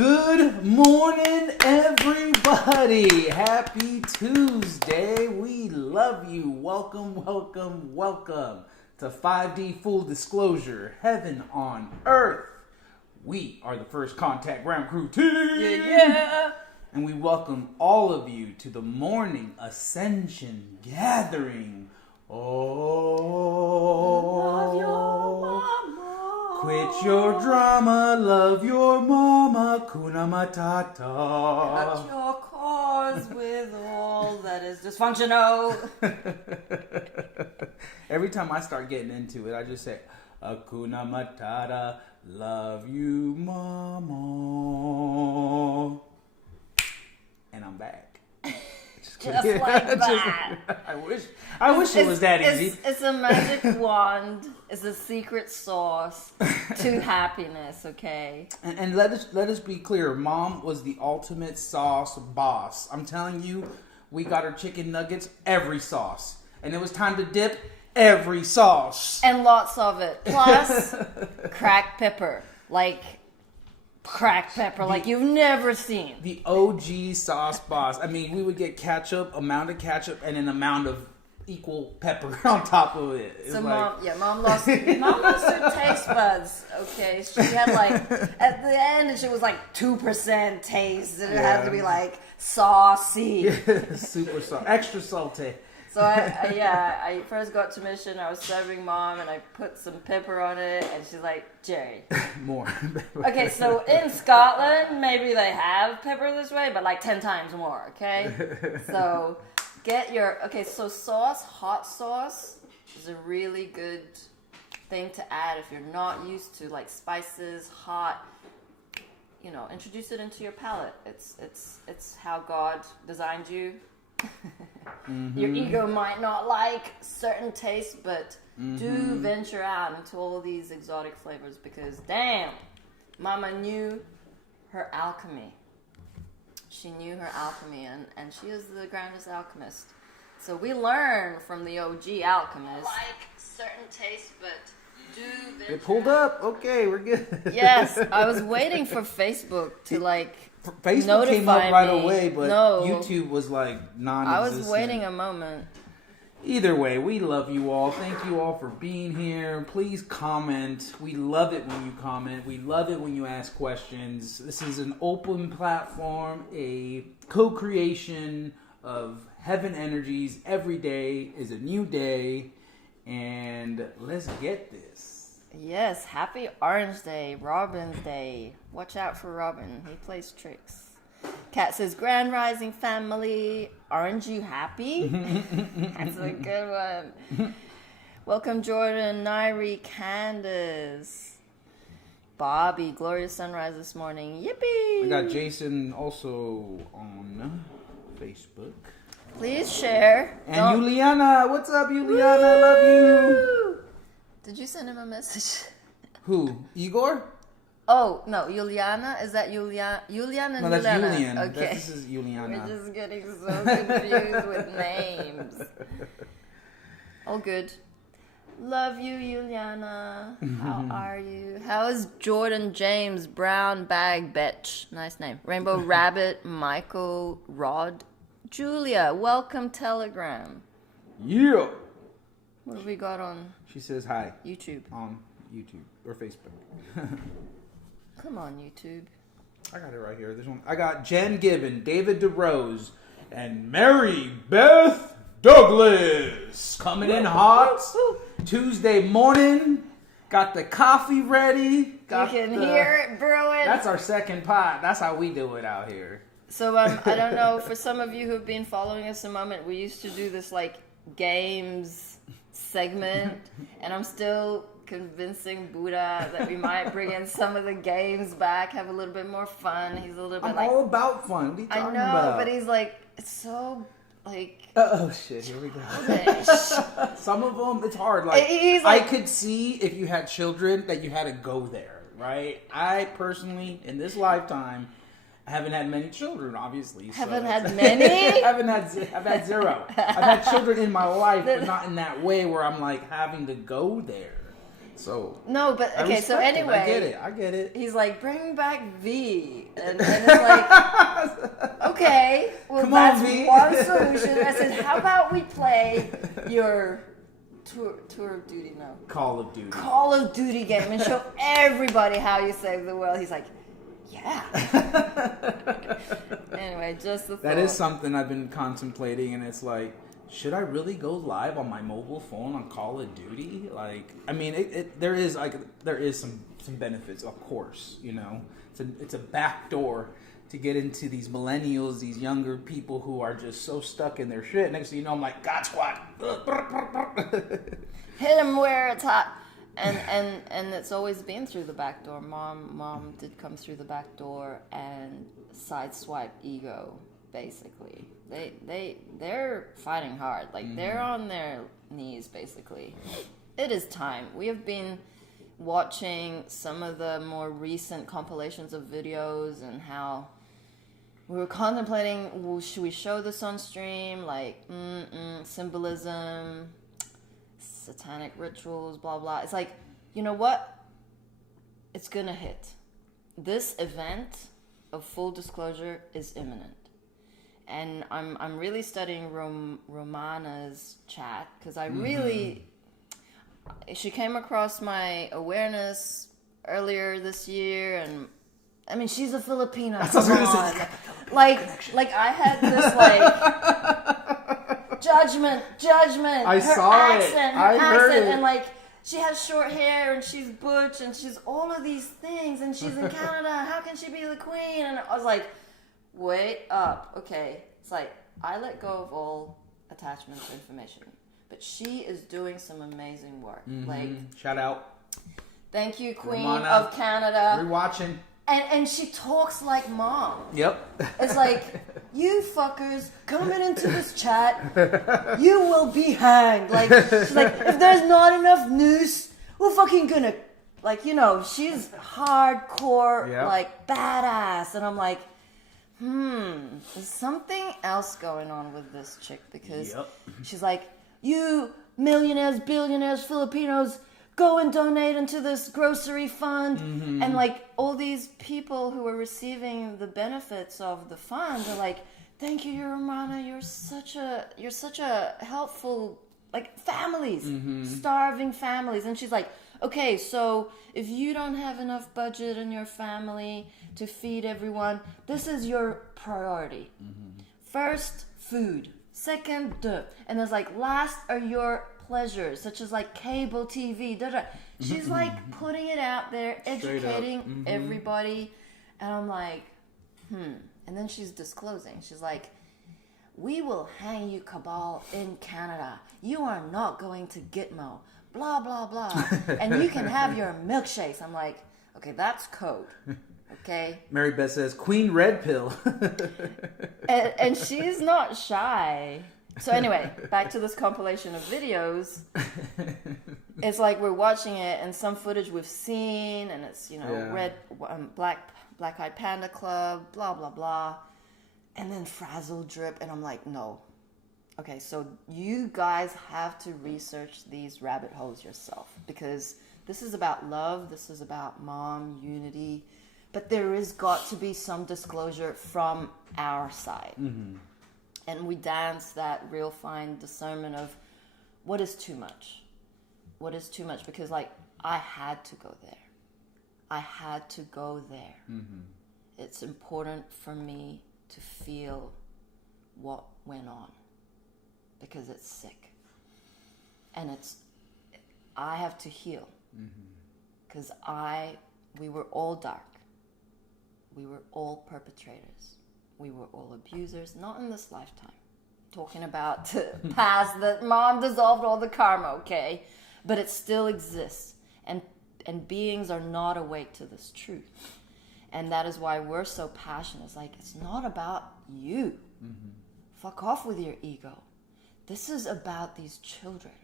Good morning, everybody. Happy Tuesday. We love you. Welcome, welcome, welcome to 5D Full Disclosure, Heaven on Earth. We are the First Contact Ground Crew team. Yeah. And we welcome all of you to the morning Ascension gathering. Love your mama. Quit your drama, love your mama, Kuna Matata. Cut your cause with all that is dysfunctional. Every time I start getting into it, I just say, Hakuna Matata, love you, mama. And I'm back. Just like that. I wish it was that easy. It's a magic wand. It's a secret sauce to happiness, okay? And let us be clear. Mom was the ultimate sauce boss. I'm telling you, we got her chicken nuggets, every sauce. And it was time to dip every sauce. And lots of it. Plus, cracked pepper. Like you've never seen. The OG sauce boss. I mean, we would get amount of ketchup, and an amount of equal pepper on top of it. So mom lost her taste buds. Okay, she had at the end she was 2% taste, and it had to be saucy, super salty, extra salty. So I first got to mission. I was serving mom, and I put some pepper on it, and she's like, Jerry, more. Okay, so in Scotland, maybe they have pepper this way, but 10 times more. Okay, so so hot sauce is a really good thing to add if you're not used to spices, hot. Introduce it into your palate. It's how God designed you. Mm-hmm. Your ego might not like certain tastes, but do venture out into all of these exotic flavors, because damn, Mama knew her alchemy. She knew her alchemy, and she is the grandest alchemist. So we learn from the OG alchemist. Like certain tastes, but do venture It pulled up. Okay, we're good. Yes, I was waiting for Facebook to Facebook notify came up right me. away, but No. YouTube was non-existent. I was waiting a moment. Either way, we love you all. Thank you all for being here. Please comment. We love it when you comment. We love it when you ask questions. This is an open platform, a co-creation of heaven energies. Every day is a new day, and let's get this. Yes, happy Orange Day, Robin's Day. Watch out for Robin. He plays tricks. Kat says, Grand Rising family. Aren't you happy? That's a good one. Welcome, Jordan, Nairi, Candace, Bobby. Glorious sunrise this morning. Yippee! We got Jason also on Facebook. Please share. And Juliana. What's up, Juliana? Love you. Did you send him a message? Who? Igor? Oh, no, Juliana? Is that Juliana? Juliana? No, that's Julian. Okay. This is Juliana. We're just getting so confused with names. All good. Love you, Juliana. How are you? How is Jordan James Brown Bag Betch? Nice name. Rainbow Rabbit, Michael, Rod, Julia. Welcome, Telegram. Yeah. What have we got on? She says hi. YouTube. On YouTube or Facebook. Come on, YouTube. I got it right here. This one. I got Jen Gibbon, David DeRose, and Mary Beth Douglas coming in hot. Tuesday morning. Got the coffee ready. You can hear it brewing. That's our second pot. That's how we do it out here. So I don't know, for some of you who've been following us a moment, we used to do this games segment, and I'm still convincing Buddha that we might bring in some of the games back, have a little bit more fun. He's a little bit I'm all about fun. What are you talking about? but he's it's so oh shit, here we go. Some of them, it's hard. I could see if you had children that you had to go there, right? I personally, in this lifetime, haven't had many children, obviously. Haven't had many? I've had zero. I've had children in my life, but not in that way where I'm having to go there. So no, but I okay. So respect it. anyway, I get it. he's like, bring back V, and it's like, okay, well Come that's on, V. one solution. I said, how about we play your Tour of Duty? No, Call of Duty. Call of Duty game and show everybody how you save the world. He's like, yeah. Anyway, just the thought. That is something I've been contemplating, and it's like, should I really go live on my mobile phone on Call of Duty? Like, I mean, there is some benefits, of course. You know, it's a back door to get into these millennials, these younger people who are just so stuck in their shit. Next thing you know, I'm like, God Squad. Hit him where it's hot. And it's always been through the back door. Mom did come through the back door and sideswipe ego, basically. They're fighting hard. Like, they're on their knees, basically. It is time. We have been watching some of the more recent compilations of videos and how we were contemplating, well, should we show this on stream? Like, symbolism, satanic rituals, blah, blah. It's like, you know what? It's gonna hit. This event of full disclosure is imminent. And I'm really studying Romana's chat because I really... She came across my awareness earlier this year, and I mean, she's a Filipina. Come on. Like I had this like judgment. I saw it. I heard it. And like she has short hair and she's butch and she's all of these things and she's in Canada. How can she be the queen? And I was like, wait up. Okay. It's like I let go of all attachments to information. But she is doing some amazing work. Like, shout out. Thank you, Queen Romana, of Canada. We're watching. And she talks like mom. Yep. It's like, you fuckers coming into this chat, you will be hanged. Like, she's like, if there's not enough news, we're fucking gonna, like, you know, she's hardcore, like, badass. And I'm like, there's something else going on with this chick because she's like, you millionaires, billionaires, Filipinos, go and donate into this grocery fund. And like all these people who are receiving the benefits of the fund are like, thank you, Romana, you're such a helpful, like, families, starving families. And she's like, okay, so if you don't have enough budget in your family to feed everyone, this is your priority. First, food. Second, and there's like, last are your pleasures, such as like cable TV. She's like putting it out there, educating everybody. And I'm like, And then she's disclosing. She's like, we will hang you, cabal, in Canada. You are not going to Gitmo. Blah, blah, blah. And you can have your milkshakes. I'm like, okay, that's code. Okay. Mary Beth says, Queen Red Pill. and she's not shy. So anyway, back to this compilation of videos. It's like we're watching it, and some footage we've seen, and it's, you know, Black-Eyed Panda Club, blah, blah, blah. And then Frazzle Drip, and I'm like, no. Okay, so you guys have to research these rabbit holes yourself, because this is about love, this is about mom, unity, but there is got to be some disclosure from our side. And we dance that real fine discernment of what is too much. What is too much? Because, like, I had to go there. I had to go there. It's important for me to feel what went on, because it's sick. And I have to heal. Because we were all dark. We were all perpetrators. We were all abusers, not in this lifetime. Talking about the past, that mom dissolved all the karma, okay? But it still exists. And beings are not awake to this truth. And that is why we're so passionate. It's like, it's not about you. Fuck off with your ego. This is about these children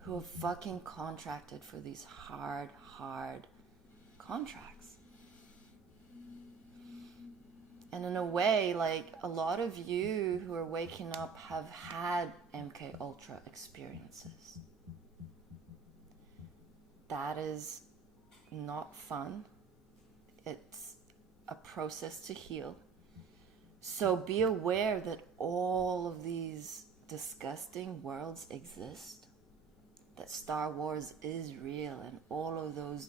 who have fucking contracted for these hard contracts. And in a way, like, a lot of you who are waking up have had MK Ultra experiences. that is not fun. It's a process to heal. So be aware that all of these disgusting worlds exist. That Star Wars is real, and all of those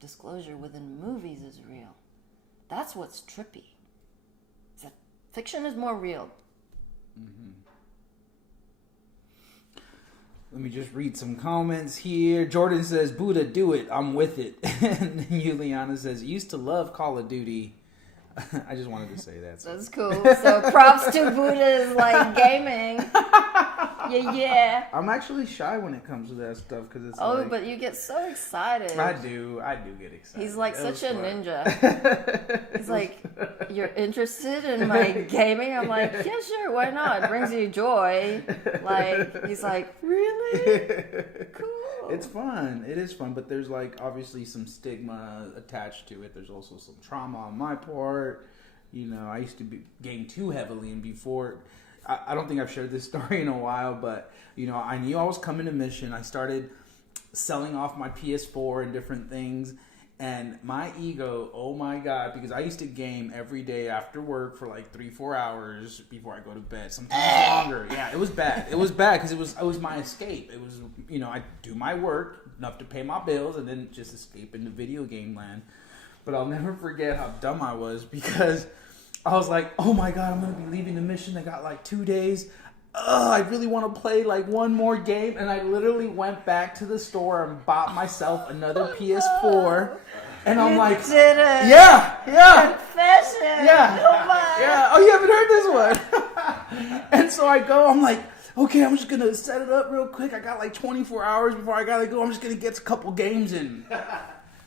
disclosure within movies is real. That's what's trippy. Is that fiction is more real. Mm-hmm. Let me just read some comments here. Jordan says, Buddha, do it. I'm with it. And then Juliana says, used to love Call of Duty. I just wanted to say that. So. That's cool. So props to Buddha's like gaming. Yeah. I'm actually shy when it comes to that stuff because it's but you get so excited. I do get excited. He's like such a ninja. He's like, you're interested in my gaming? I'm like, yeah, sure, why not? It brings you joy. Like, he's like, really? Cool. It's fun. It is fun, but there's like obviously some stigma attached to it. There's also some trauma on my part. You know, I used to game too heavily, and before, I don't think I've shared this story in a while, but you know, I knew I was coming to Mission. I started selling off my PS4 and different things, and my ego, oh my god, because I used to game every day after work for like 3-4 hours before I go to bed, sometimes longer. Yeah, it was bad. It was bad because it was my escape. It was, you know, I do my work enough to pay my bills and then just escape into video game land. But I'll never forget how dumb I was because I was like, oh my god, I'm going to be leaving the mission. I got like 2 days. I really want to play like one more game. And I literally went back to the store and bought myself another PS4. And I'm like, did it. Yeah. Confession. Yeah. Come on. Yeah. Oh, you haven't heard this one. And so I go, I'm like, okay, I'm just going to set it up real quick. I got like 24 hours before I got to go. I'm just going to get a couple games in.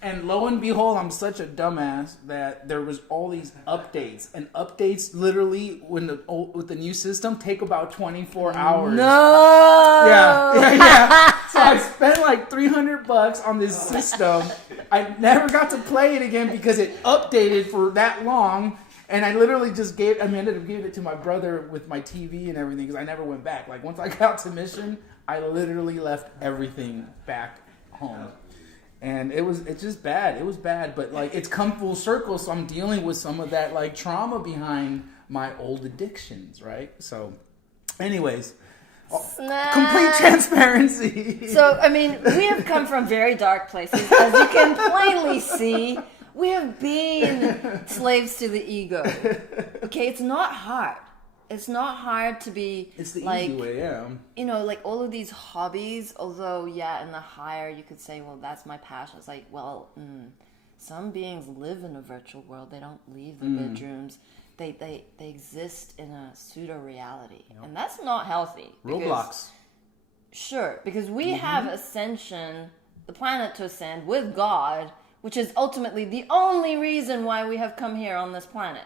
And lo and behold, I'm such a dumbass that there was all these updates. And updates literally, with the new system, take about 24 hours. No! Yeah. So I spent like $300 on this system. I never got to play it again because it updated for that long. And I literally just ended up giving it to my brother with my TV and everything because I never went back. Like, once I got to Mission, I literally left everything back home. And it's just bad. It was bad, but like it's come full circle, so I'm dealing with some of that like trauma behind my old addictions, right? So, anyways, complete transparency. So, I mean, we have come from very dark places, as you can plainly see. We have been slaves to the ego. Okay, it's not hard. It's not hard to be. It's the like, easy way, yeah. You know, like all of these hobbies, although, yeah, in the higher, you could say, well, that's my passion. It's like, well, some beings live in a virtual world. They don't leave their bedrooms. They exist in a pseudo-reality. Yep. And that's not healthy. Roblox. Sure, because we have Ascension, the planet to ascend, with God, which is ultimately the only reason why we have come here on this planet.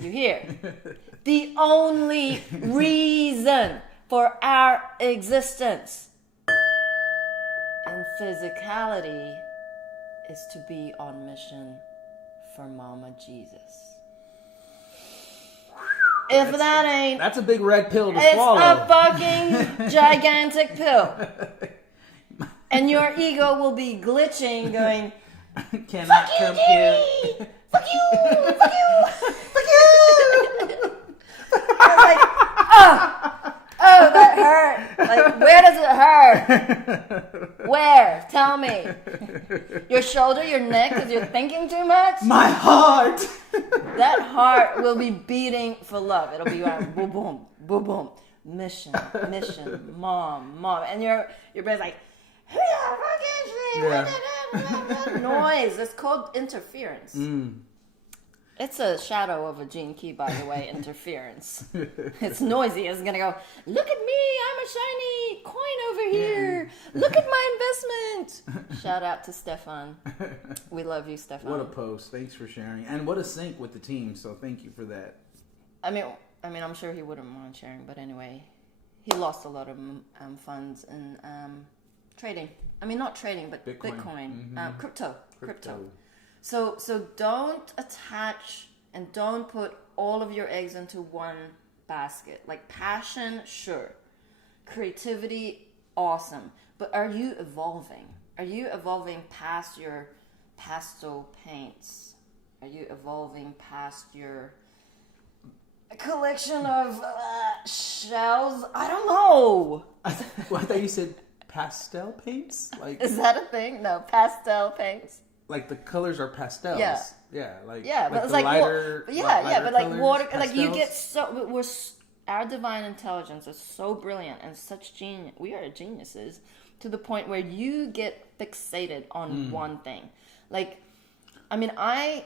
You hear? The only reason for our existence in physicality is to be on mission for Mama Jesus. That's a big red pill to swallow. It's a fucking gigantic pill. And your ego will be glitching, going, cannot fuck you, Jeri! Fuck you! Fuck you! Fuck you! I was like, oh, that hurt. Like, where does it hurt? Where? Tell me. Your shoulder, your neck, because you're thinking too much? My heart! That heart will be beating for love. It'll be going boom, boom, boom, boom. Mission, mom. And your brain's like, noise. It's called interference. It's a shadow of a gene key, by the way. Interference. It's noisy. It's gonna go, look at me, I'm a shiny coin over here. Look at my investment. Shout out to Stefan. We love you, Stefan. What a post. Thanks for sharing. And what a sync with the team, so thank you for that. I mean, I'm sure he wouldn't mind sharing, but anyway, he lost a lot of funds in trading. I mean, not trading, but Bitcoin. Crypto. So don't attach and don't put all of your eggs into one basket. Like passion, sure. Creativity, awesome. But are you evolving? Are you evolving past your pastel paints? Are you evolving past your collection of shells? I don't know. I thought you said pastel paints. Like, is that a thing? No, pastel paints. Like the colors are pastels. Yeah. Yeah. Like but it's the like lighter. but lighter like colors, water. pastels. Like you get so our divine intelligence is so brilliant and such genius. We are geniuses to the point where you get fixated on one thing. Like, I mean, I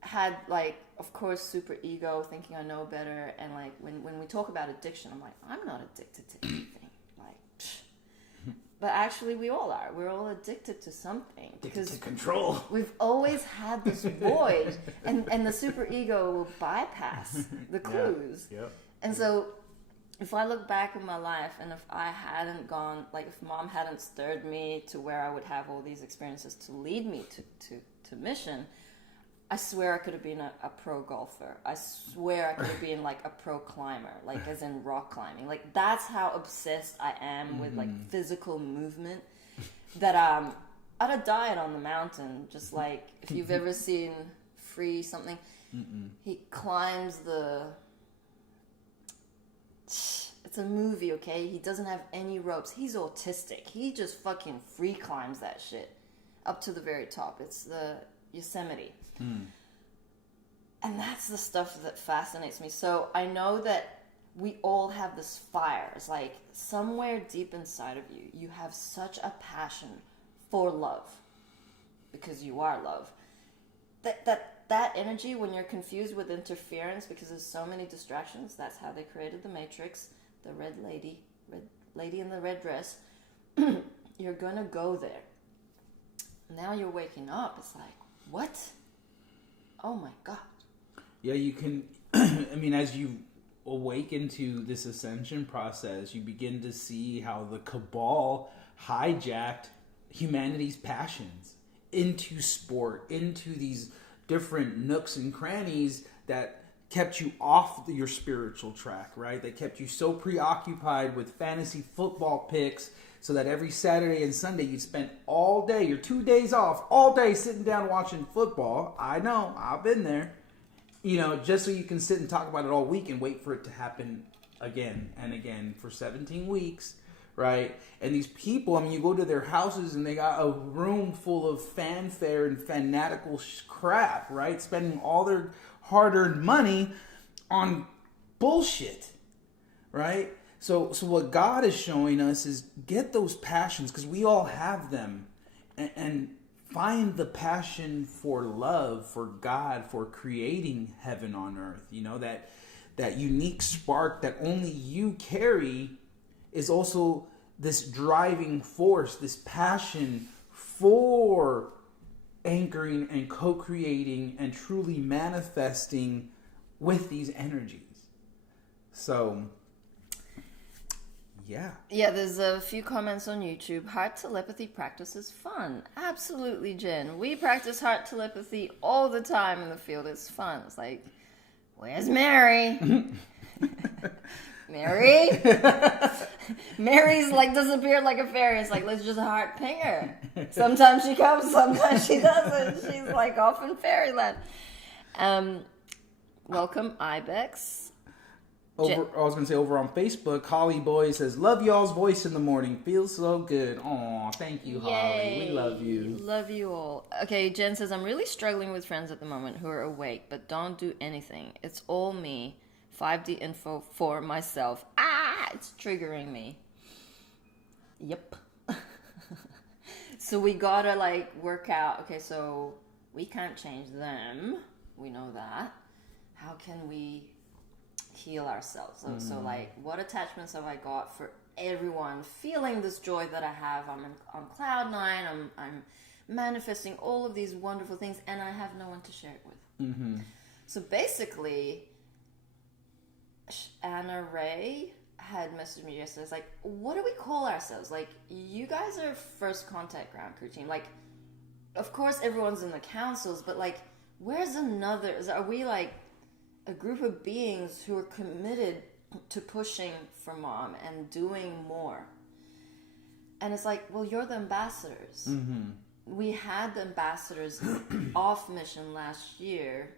had like, of course, super ego, thinking I know better, and like when we talk about addiction, I'm like, I'm not addicted to anything. Like, but actually, we all are. We're all addicted to something Addicted to control. We've always had this void, and the super ego will bypass the clues. Yeah. Yep. And so, if I look back in my life, and if I hadn't gone, like if mom hadn't stirred me to where I would have all these experiences to lead me to mission, I swear I could have been a pro golfer. I swear I could have been like a pro climber, like as in rock climbing. Like that's how obsessed I am with like physical movement that I'd have died on the mountain. Just like if you've ever seen Free something, he climbs the... It's a movie, okay? He doesn't have any ropes. He's autistic. He just fucking free climbs that shit up to the very top. It's the Yosemite. And that's the stuff that fascinates me. So I know that we all have this fire. It's like somewhere deep inside of you, you have such a passion for love because you are love. That energy, when you're confused with interference because there's so many distractions, that's how they created the Matrix, the red lady in the red dress. You're gonna go there. Now you're waking up. It's like, what? Oh my God. Yeah, you can, I mean, as you awaken to this ascension process, you begin to see how the cabal hijacked humanity's passions into sport, into these different nooks and crannies that kept you off your spiritual track, right? That kept you so preoccupied with fantasy football picks so that every Saturday and Sunday you spent all day, your 2 days off, all day sitting down watching football. I know, I've been there. You know, just so you can sit and talk about it all week and wait for it to happen again and again for 17 weeks, right? And these people, I mean, you go to their houses and they got a room full of fanfare and fanatical crap, right? Spending all their hard-earned money on bullshit, right? So what God is showing us is get those passions, because we all have them, and find the passion for love, for God, for creating heaven on earth. You know, that unique spark that only you carry is also this driving force, this passion for anchoring and co-creating and truly manifesting with these energies. So, yeah. Yeah, there's a few comments on YouTube. Heart telepathy practice is fun. Absolutely, Jen. We practice heart telepathy all the time in the field. It's fun. It's like, where's Mary? Mary? Mary's like disappeared like a fairy. It's like, let's just heart ping her. Sometimes she comes, sometimes she doesn't. She's like off in fairyland. Welcome, Ibex. I was going to say over on Facebook, Holly Boy says, love y'all's voice in the morning. Feels so good. Aw, thank you, Holly. Yay. We love you. Love you all. Okay, Jen says, I'm really struggling with friends at the moment who are awake but don't do anything. It's all me. 5D info for myself. It's triggering me. Yep. So we gotta like work out. Okay, so we can't change them. We know that. How can we heal ourselves? So like, what attachments have I got for everyone feeling this joy that I have? I'm on cloud nine. I'm manifesting all of these wonderful things, and I have no one to share it with. So basically, Anna Ray had messaged me yesterday. It's like, what do we call ourselves? Like, you guys are first contact ground crew team. Like, of course everyone's in the councils, but like, where's another? Are we like a group of beings who are committed to pushing for mom and doing more? And it's like, well, you're the ambassadors. We had the ambassadors off mission last year.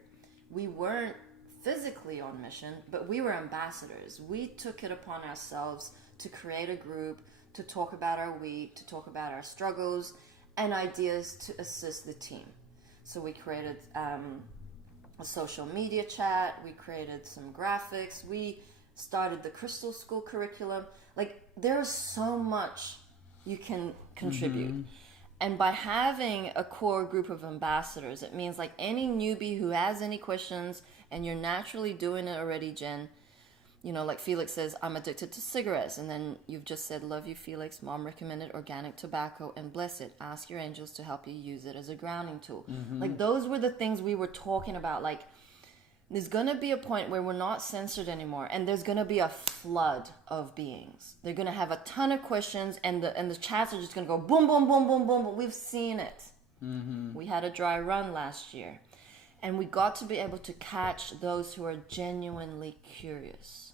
We weren't physically on mission, but we were ambassadors. We took it upon ourselves to create a group, to talk about our week, to talk about our struggles, and ideas to assist the team. So we created a social media chat. We created some graphics. We started the Crystal School curriculum. Like, there's so much you can contribute. And by having a core group of ambassadors, it means like any newbie who has any questions, and you're naturally doing it already, Jen, you know, like Felix says, I'm addicted to cigarettes. And then you've just said, love you, Felix. Mom recommended organic tobacco and bless it. Ask your angels to help you use it as a grounding tool. Like, those were the things we were talking about. Like, there's going to be a point where we're not censored anymore, and there's going to be a flood of beings. They're going to have a ton of questions, and the chats are just going to go boom, boom, boom, boom, boom. But we've seen it. We had a dry run last year, and we got to be able to catch those who are genuinely curious.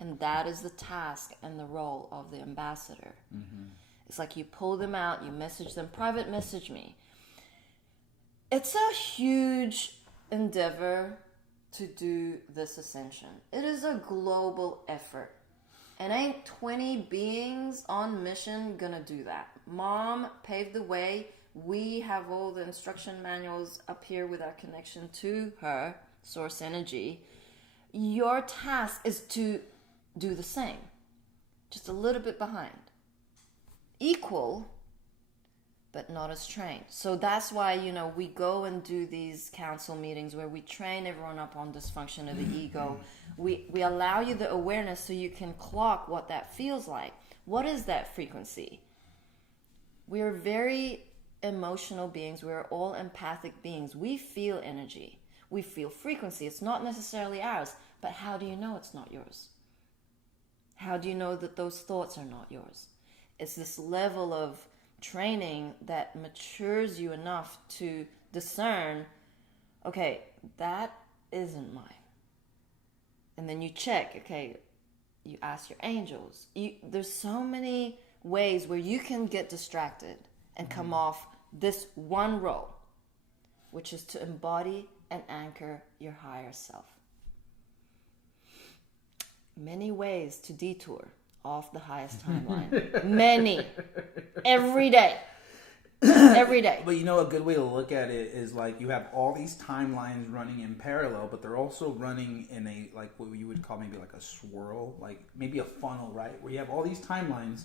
And that is the task and the role of the ambassador. It's like you pull them out, you message them, private message me. It's a huge endeavor to do this ascension. It is a global effort. And ain't 20 beings on mission gonna do that. Mom paved the way. We have all the instruction manuals up here with our connection to her, source energy. Your task is to do the same. Just a little bit behind. Equal, but not as trained. So that's why, you know, we go and do these council meetings where we train everyone up on dysfunction of the ego. We allow you the awareness so you can clock what that feels like. What is that frequency? We're very emotional beings. We're all empathic beings. We feel energy. We feel frequency. It's not necessarily ours, but how do you know it's not yours? How do you know that those thoughts are not yours? It's this level of training that matures you enough to discern, okay, that isn't mine. And then you check, okay, you ask your angels. There's so many ways where you can get distracted and come off this one role, which is to embody and anchor your higher self. Many ways to detour off the highest timeline. Many. Every day. Every day. But you know, a good way to look at it is like you have all these timelines running in parallel, but they're also running in a, like what you would call maybe like a swirl, like maybe a funnel, right? Where you have all these timelines,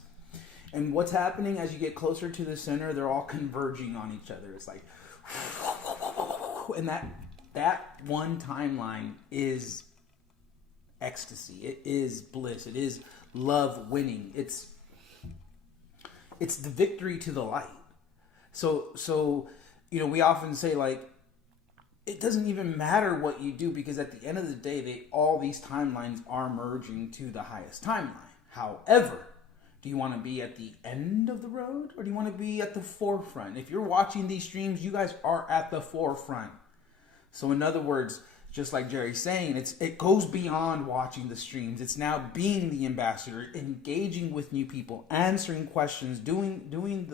and what's happening as you get closer to the center, they're all converging on each other. It's like, and that one timeline is ecstasy. It is bliss. It is love winning. It's the victory to the light. So you know, we often say like it doesn't even matter what you do, because at the end of the day, all these timelines are merging to the highest timeline. However, do you want to be at the end of the road, or do you want to be at the forefront? If you're watching these streams, you guys are at the forefront. So in other words, just like Jerry's saying, it goes beyond watching the streams. It's now being the ambassador, engaging with new people, answering questions, doing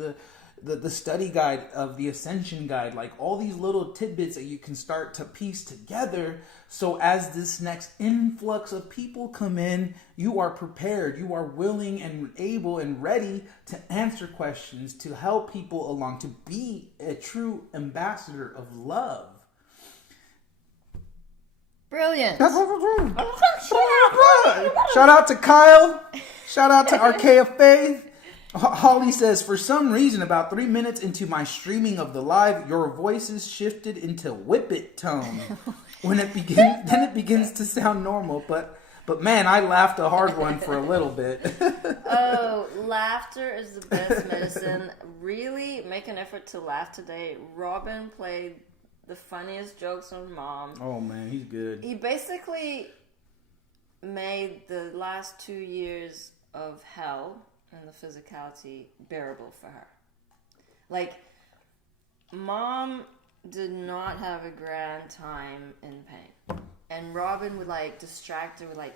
the study guide of the Ascension guide, like all these little tidbits that you can start to piece together. So as this next influx of people come in, you are prepared, you are willing and able and ready to answer questions, to help people along, to be a true ambassador of love. Brilliant. Shout out to Kyle. Shout out to Archaea Faith. Holly says, for some reason, about 3 minutes into my streaming of the live, your voices shifted into whippet tone. Then it begins to sound normal. But man, I laughed a hard one for a little bit. Oh, laughter is the best medicine. Really make an effort to laugh today. Robin played the funniest jokes on Mom. Oh man, he's good. He basically made the last 2 years of hell and the physicality bearable for her. Like, Mom did not have a grand time in pain. And Robin would like distract her with like,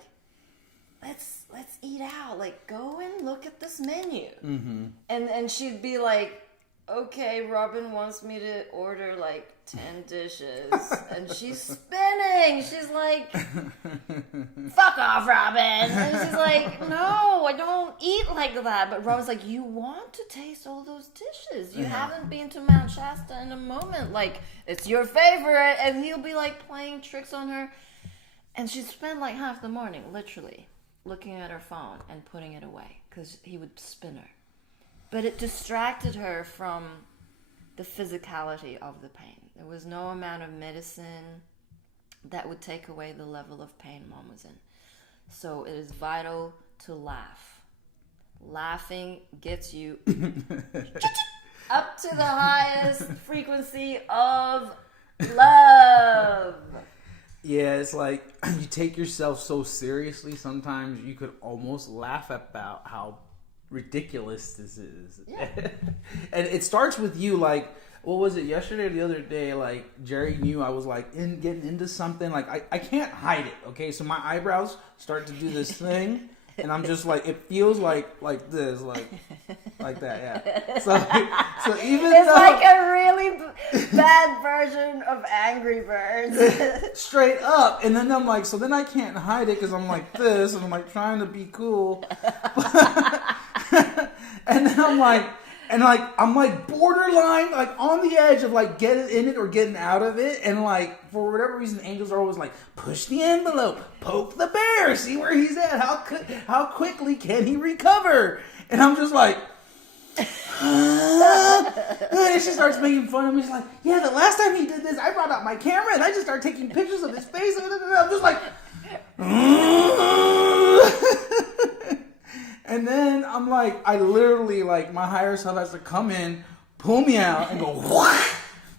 let's eat out. Like, go and look at this menu. Mm-hmm. And she'd be like, okay, Robin wants me to order like 10 dishes. And she's spinning. She's like, fuck off, Robin. And she's like, no, I don't eat like that. But Robin's like, you want to taste all those dishes. You haven't been to Mount Shasta in a moment. Like, it's your favorite. And he'll be like playing tricks on her. And she'd spend like half the morning, literally, looking at her phone and putting it away because he would spin her. But it distracted her from the physicality of the pain. There was no amount of medicine that would take away the level of pain Mom was in. So it is vital to laugh. Laughing gets you up to the highest frequency of love. Yeah, it's like you take yourself so seriously sometimes you could almost laugh about how ridiculous this is. Yeah. And it starts with you, like, what was it, yesterday or the other day, like, Jerry knew I was, like, getting into something. Like, I can't hide it, okay? So my eyebrows start to do this thing, and I'm just, like, it feels like this, like that, yeah. So even it's though... like a really bad version of Angry Birds. Straight up. And then I'm like, so then I can't hide it because I'm like this, and I'm, like, trying to be cool. And then I'm like borderline, like on the edge of like getting in it or getting out of it. And like, for whatever reason, angels are always like, push the envelope, poke the bear, see where he's at. How quickly can he recover? And I'm just like, and she starts making fun of me. She's like, yeah, the last time he did this, I brought out my camera and I just started taking pictures of his face. And I'm just like, and then I'm like, I literally, like, my higher self has to come in, pull me out, and go, whoosh.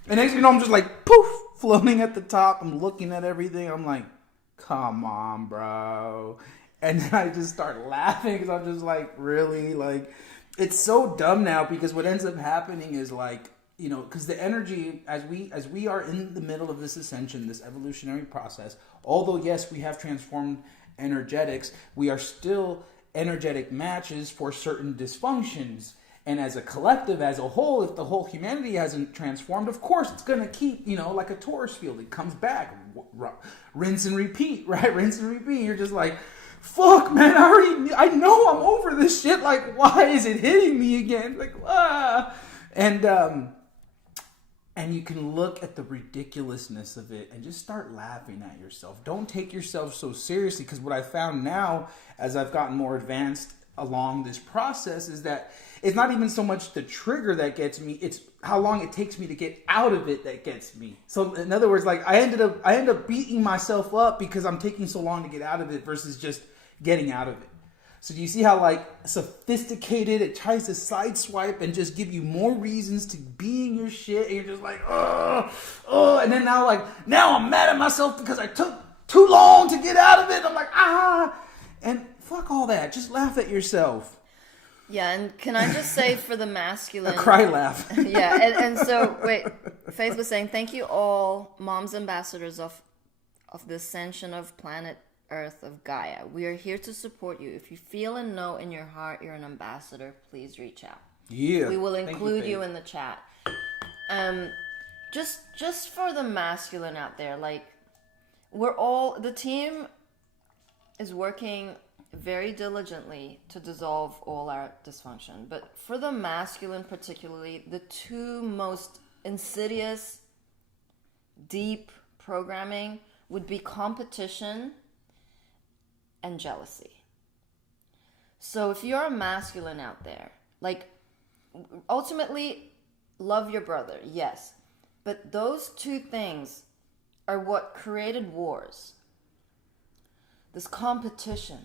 And next thing you know, I'm just like, poof, floating at the top. I'm looking at everything. I'm like, come on, bro. And then I just start laughing because I'm just like, really, like, it's so dumb now because what ends up happening is like, you know, because the energy, as we are in the middle of this ascension, this evolutionary process, although, yes, we have transformed energetics, we are still energetic matches for certain dysfunctions. And as a collective, as a whole, if the whole humanity hasn't transformed, of course it's going to keep, you know, like a Taurus field. It comes back, rinse and repeat, right? Rinse and repeat. You're just like, fuck, man, I know I'm over this shit. Like, why is it hitting me again? Like, ah. And you can look at the ridiculousness of it and just start laughing at yourself. Don't take yourself so seriously, because what I found now, as I've gotten more advanced along this process, is that it's not even so much the trigger that gets me, it's how long it takes me to get out of it that gets me. So in other words, like I end up beating myself up because I'm taking so long to get out of it versus just getting out of it. So do you see how like sophisticated it tries to sideswipe and just give you more reasons to be in your shit, and you're just like, oh, and then now I'm mad at myself because I took too long to get out of it. I'm like, and fuck all that. Just laugh at yourself. Yeah, and can I just say for the masculine... A cry laugh. Yeah, and so, wait, Faith was saying, thank you all, moms ambassadors of the ascension of planet Earth, of Gaia. We are here to support you. If you feel and know in your heart you're an ambassador, please reach out. Yeah. We will include you in the chat. Just for the masculine out there, like, the team is working very diligently to dissolve all our dysfunction. But for the masculine particularly, the two most insidious, deep programming would be competition and jealousy. So if you're a masculine out there, like, ultimately, love your brother, yes. But those two things are what created wars. This competition,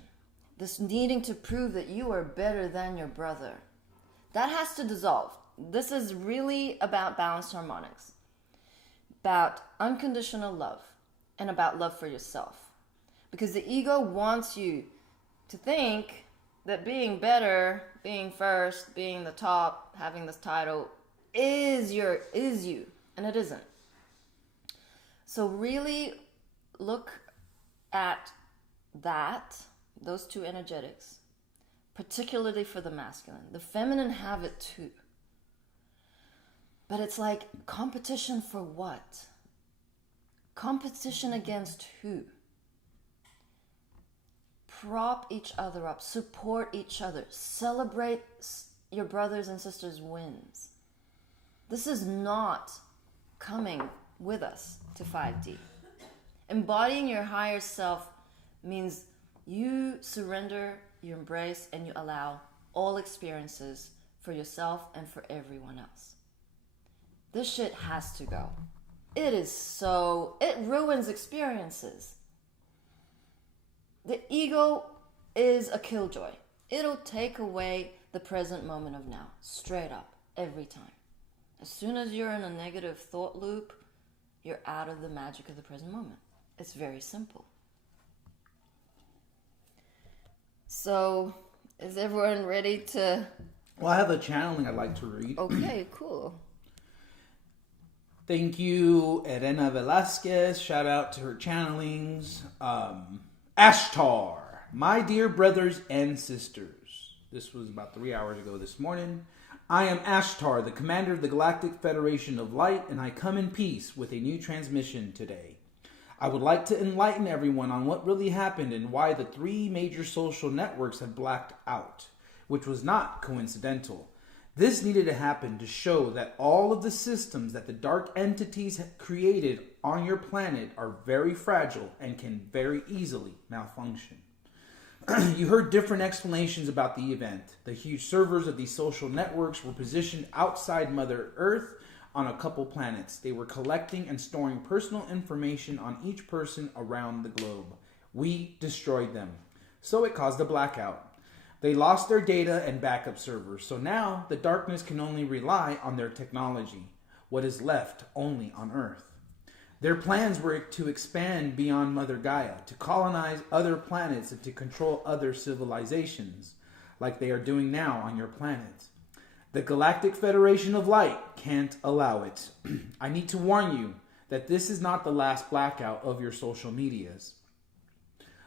this needing to prove that you are better than your brother, that has to dissolve. This is really about balanced harmonics, about unconditional love, and about love for yourself. Because the ego wants you to think that being better, being first, being the top, having this title is you, and it isn't. So really look at that those two energetics, particularly for the masculine. The feminine have it too. But it's like competition for what? Competition against who? Prop each other up, support each other, celebrate your brothers and sisters' wins. This is not coming with us to 5D. Embodying your higher self means you surrender, you embrace, and you allow all experiences for yourself and for everyone else. This shit has to go. It ruins experiences. The ego is a killjoy. It'll take away the present moment of now, straight up, every time. As soon as you're in a negative thought loop, you're out of the magic of the present moment. It's very simple. So, is everyone ready to... Well, I have a channeling I'd like to read. Okay, cool. Thank you, Elena Velasquez. Shout out to her channelings. Ashtar, my dear brothers and sisters. This was about 3 hours ago this morning. I am Ashtar, the commander of the Galactic Federation of Light, and I come in peace with a new transmission today. I would like to enlighten everyone on what really happened and why the 3 major social networks have blacked out, which was not coincidental. This needed to happen to show that all of the systems that the dark entities have created on your planet are very fragile and can very easily malfunction. You heard different explanations about the event. The huge servers of these social networks were positioned outside Mother Earth on a couple planets. They were collecting and storing personal information on each person around the globe. We destroyed them. So it caused a blackout. They lost their data and backup servers, so now the darkness can only rely on their technology, what is left only on Earth. Their plans were to expand beyond Mother Gaia, to colonize other planets and to control other civilizations, like they are doing now on your planet. The Galactic Federation of Light can't allow it. I need to warn you that this is not the last blackout of your social medias.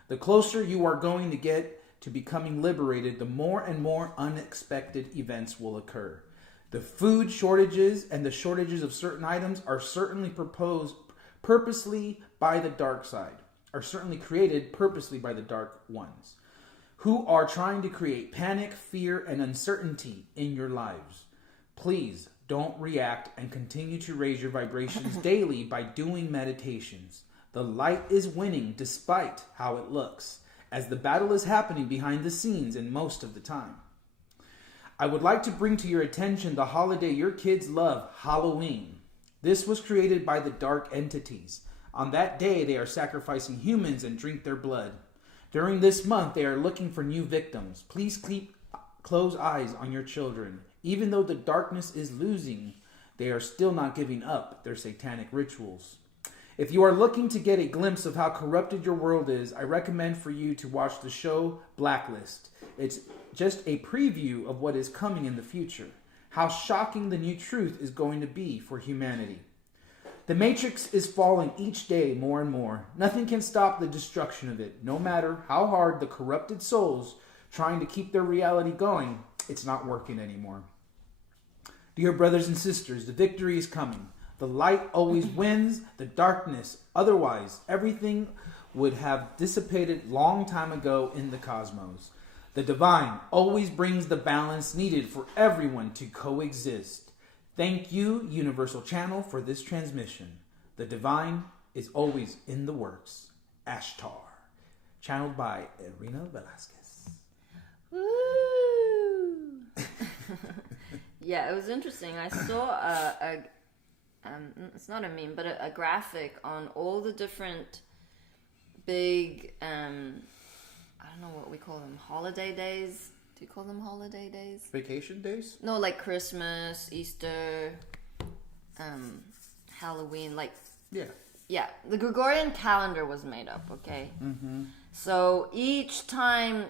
The closer you are going to get to becoming liberated, the more and more unexpected events will occur. The food shortages and the shortages of certain items are certainly proposed purposely by the dark side, are certainly created purposely by the dark ones, who are trying to create panic, fear, and uncertainty in your lives. Please don't react and continue to raise your vibrations daily by doing meditations. The light is winning despite how it looks, as the battle is happening behind the scenes and most of the time. I would like to bring to your attention the holiday your kids love, Halloween. This was created by the dark entities. On that day, they are sacrificing humans and drink their blood. During this month, they are looking for new victims. Please keep close eyes on your children. Even though the darkness is losing, they are still not giving up their satanic rituals. If you are looking to get a glimpse of how corrupted your world is, I recommend for you to watch the show Blacklist. It's just a preview of what is coming in the future. How shocking the new truth is going to be for humanity. The Matrix is falling each day more and more. Nothing can stop the destruction of it. No matter how hard the corrupted souls trying to keep their reality going, it's not working anymore. Dear brothers and sisters, the victory is coming. The light always wins the darkness. Otherwise, everything would have dissipated long time ago in the cosmos. The divine always brings the balance needed for everyone to coexist. Thank you, Universal Channel, for this transmission. The divine is always in the works. Ashtar. Channeled by Elena Velasquez. Woo! Yeah, it was interesting. I saw it's not a meme, but a graphic on all the different big, I don't know what we call them, holiday days. Do you call them holiday days? Vacation days? No, like Christmas, Easter, Halloween, like... Yeah. Yeah, the Gregorian calendar was made up, okay? Mm-hmm. So each time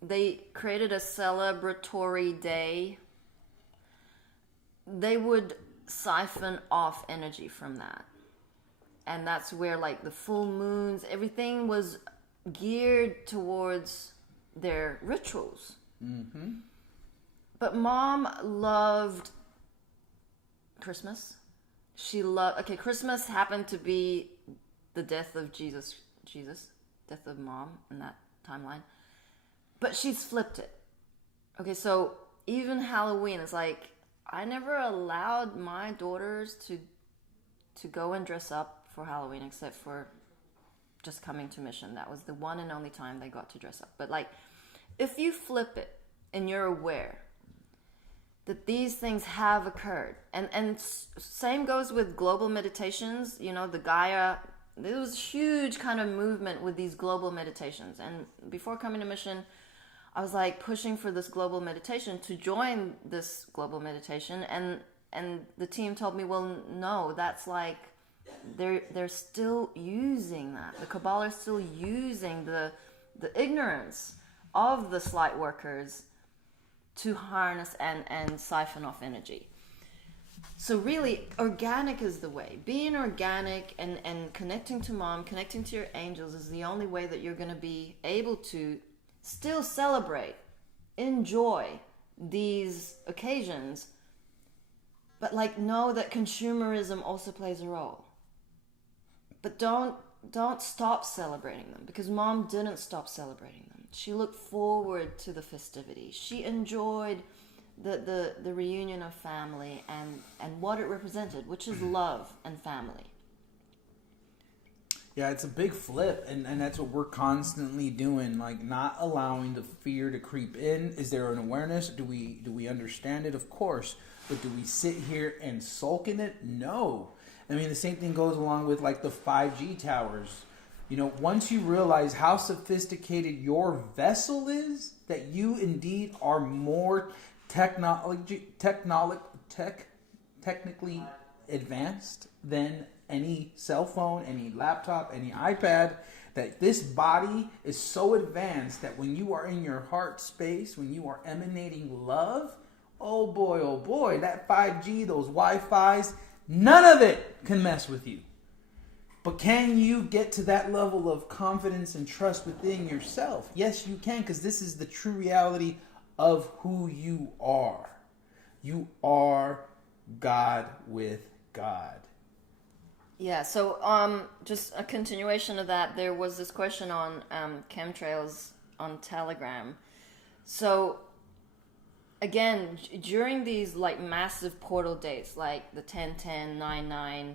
they created a celebratory day, they would siphon off energy from that. And that's where, like, the full moons, everything was geared towards their rituals. Mm-hmm. But Mom loved Christmas. Christmas happened to be the death of Jesus, death of Mom in that timeline. But she's flipped it. Okay, so even Halloween is like, I never allowed my daughters to go and dress up for Halloween except for just coming to mission. That was the one and only time they got to dress up. But like, if you flip it and you're aware that these things have occurred, and same goes with global meditations, the Gaia, there was huge kind of movement with these global meditations. And before coming to mission, I was like pushing for this global meditation to join this global meditation, and the team told me, well, no, that's like they're still using that. The Kabbalah is still using the ignorance of the slight workers to harness and siphon off energy. So really, organic is the way. Being organic and connecting to Mom, connecting to your angels is the only way that you're going to be able to still celebrate, enjoy these occasions, but like know that consumerism also plays a role. But don't stop celebrating them, because Mom didn't stop celebrating them. She looked forward to the festivities. She enjoyed the reunion of family and what it represented, which is love and family. Yeah, it's a big flip, and that's what we're constantly doing, like not allowing the fear to creep in. Is there an awareness? Do we understand it? Of course. But do we sit here and sulk in it? No. I mean, the same thing goes along with like the 5G towers. Once you realize how sophisticated your vessel is, that you indeed are more technically advanced than any cell phone, any laptop, any iPad, that this body is so advanced that when you are in your heart space, when you are emanating love, oh boy, that 5G, those Wi-Fis, none of it can mess with you. But can you get to that level of confidence and trust within yourself? Yes, you can, because this is the true reality of who you are. You are God with God. Yeah, so just a continuation of that, there was this question on chemtrails on Telegram. So again, during these like massive portal dates, like the 10-10, 9-9,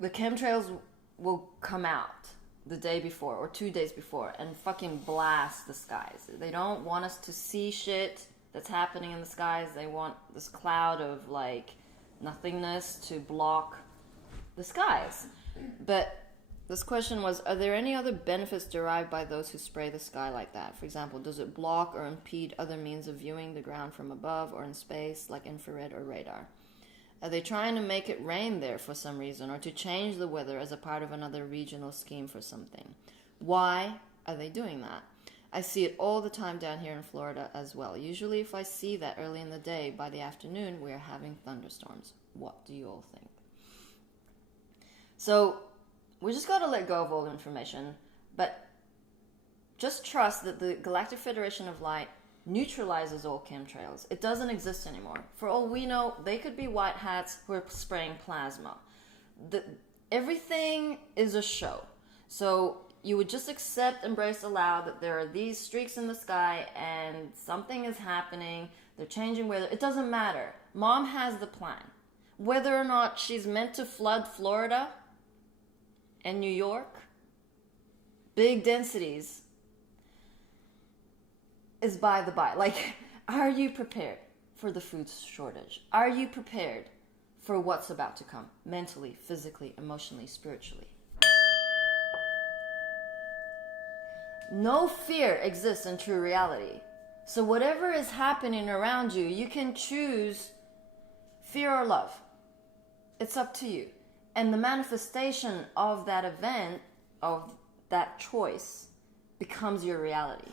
the chemtrails will come out the day before or 2 days before and fucking blast the skies. They don't want us to see shit that's happening in the skies. They want this cloud of like nothingness to block the skies. But this question was, are there any other benefits derived by those who spray the sky like that? For example, does it block or impede other means of viewing the ground from above or in space, like infrared or radar? Are they trying to make it rain there for some reason, or to change the weather as a part of another regional scheme for something? Why are they doing that? I see it all the time down here in Florida as well. Usually if I see that early in the day, by the afternoon, we are having thunderstorms. What do you all think? So we just got to let go of all the information, but just trust that the Galactic Federation of Light neutralizes all chemtrails. It doesn't exist anymore. For all we know, they could be white hats who are spraying plasma. Everything is a show. So you would just accept, embrace, allow that there are these streaks in the sky and something is happening. They're changing weather. It doesn't matter. Mom has the plan. Whether or not she's meant to flood Florida and New York, big densities, is by the by. Like, are you prepared for the food shortage? Are you prepared for what's about to come? Mentally, physically, emotionally, spiritually. No fear exists in true reality. So whatever is happening around you, you can choose fear or love. It's up to you. And the manifestation of that event, of that choice, becomes your reality.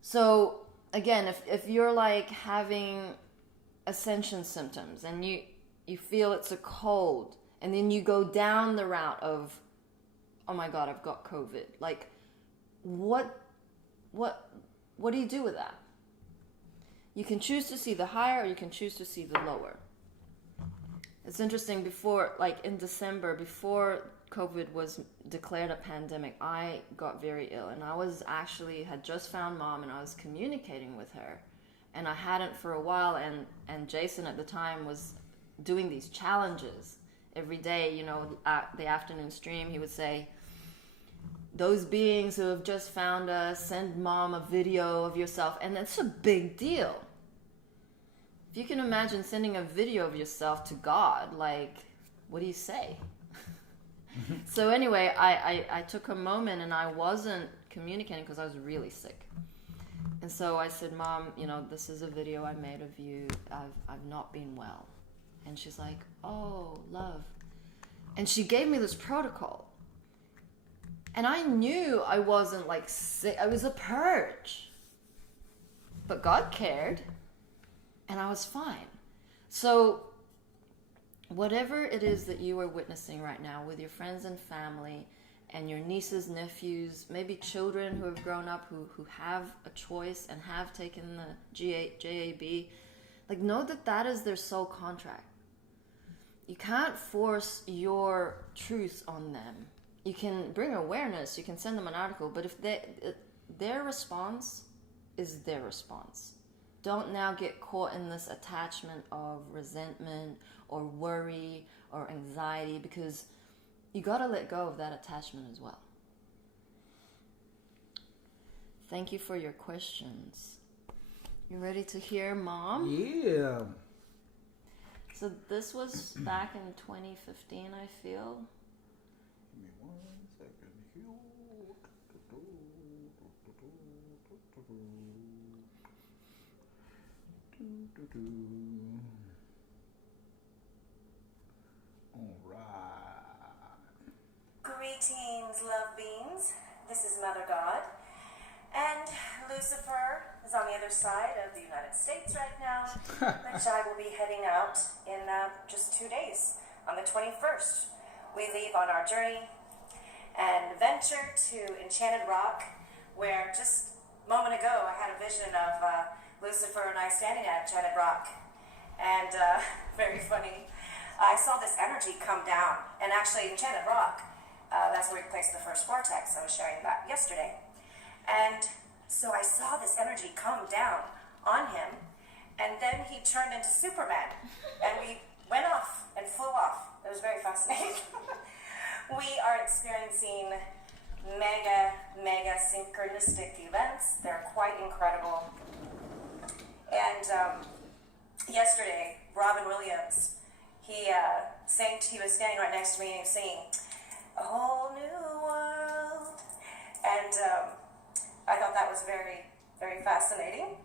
So again, if you're like having Ascension symptoms and you feel it's a cold, and then you go down the route of oh my God, I've got COVID. Like, what do you do with that? You can choose to see the higher, or you can choose to see the lower. It's interesting, before, like in December, before COVID was declared a pandemic, I got very ill, and I had just found Mom, and I was communicating with her, and I hadn't for a while, and Jason at the time was doing these challenges every day, at the afternoon stream. He would say, those beings who have just found us, send Mom a video of yourself, and that's a big deal. If you can imagine sending a video of yourself to God, like, what do you say? So anyway, I took a moment, and I wasn't communicating because I was really sick. And so I said, Mom, this is a video I made of you. I've not been well. And she's like, oh, love. And she gave me this protocol. And I knew I wasn't like sick. I was a purge. But God cared. And I was fine. So whatever it is that you are witnessing right now with your friends and family and your nieces, nephews, maybe children who have grown up who have a choice and have taken the JAB, like, know that is their soul contract. You can't force your truth on them. You can bring awareness, you can send them an article, but if their response is their response. Don't now get caught in this attachment of resentment or worry or anxiety, because you got to let go of that attachment as well. Thank you for your questions. You ready to hear Mom? Yeah. So this was back in 2015, I feel. Give me 1 second here. All right. Greetings, love beings. This is Mother God. And Lucifer is on the other side of the United States right now, which I will be heading out in just 2 days. On the 21st, we leave on our journey and venture to Enchanted Rock, where just a moment ago I had a vision of Lucifer and I standing at Enchanted Rock. And very funny, I saw this energy come down, and actually Enchanted Rock, that's where we placed the first vortex. I was sharing that yesterday. And so I saw this energy come down on him, and then he turned into Superman, and we went off and flew off. It was very fascinating. We are experiencing mega synchronistic events. They're quite incredible. And yesterday, Robin Williams, he was standing right next to me and he was singing "A Whole New World," and I thought that was very, very fascinating.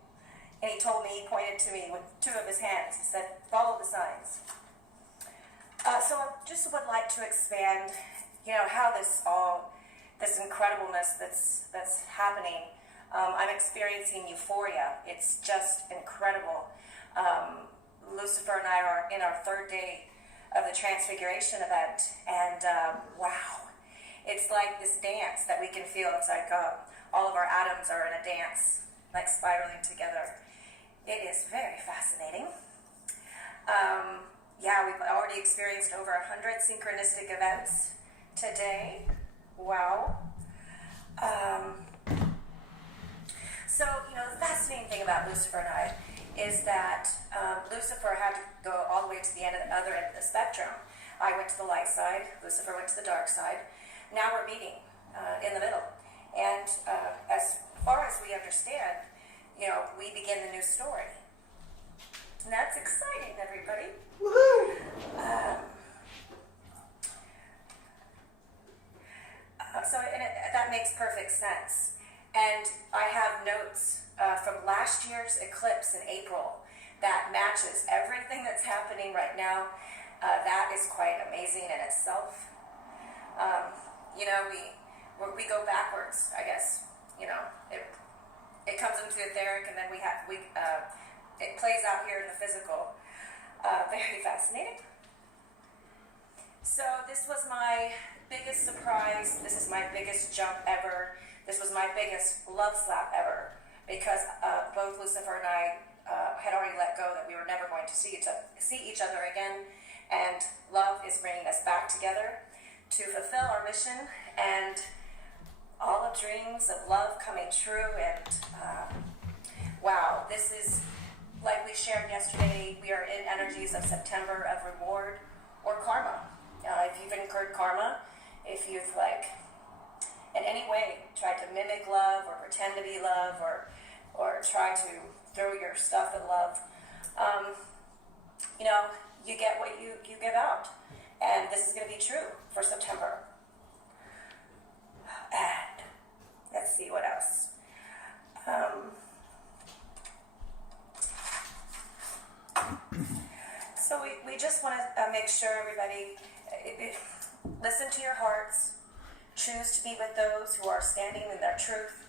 And he pointed to me with 2 of his hands. He said, "Follow the signs." So I just would like to expand, how this incredibleness that's happening. I'm experiencing euphoria. It's just incredible. Lucifer and I are in our 3rd day of the Transfiguration event, and wow, it's like this dance that we can feel. It's like all of our atoms are in a dance, like spiraling together. It is very fascinating. We've already experienced over 100 synchronistic events today. Wow. So, the fascinating thing about Lucifer and I is that Lucifer had to go all the way to the other end of the spectrum. I went to the light side, Lucifer went to the dark side. Now we're meeting in the middle. And as far as we understand, we begin the new story. And that's exciting, everybody. Woohoo! That makes perfect sense. And I have notes from last year's eclipse in April that matches everything that's happening right now. That is quite amazing in itself. We go backwards, I guess. It comes into etheric, and then it plays out here in the physical. Very fascinating. So this was my biggest surprise. This is my biggest jump ever. This was my biggest love slap ever, because both Lucifer and I had already let go that we were never going to see each other again, and love is bringing us back together to fulfill our mission and all the dreams of love coming true. And wow, this is, like we shared yesterday, we are in energies of September of reward or karma. If you've incurred karma, if you've in any way tried to mimic love or pretend to be love or try to throw your stuff at love, you get what you give out. And this is going to be true for September. And let's see what else. So we just want to make sure everybody listen to your hearts. Choose to be with those who are standing in their truth,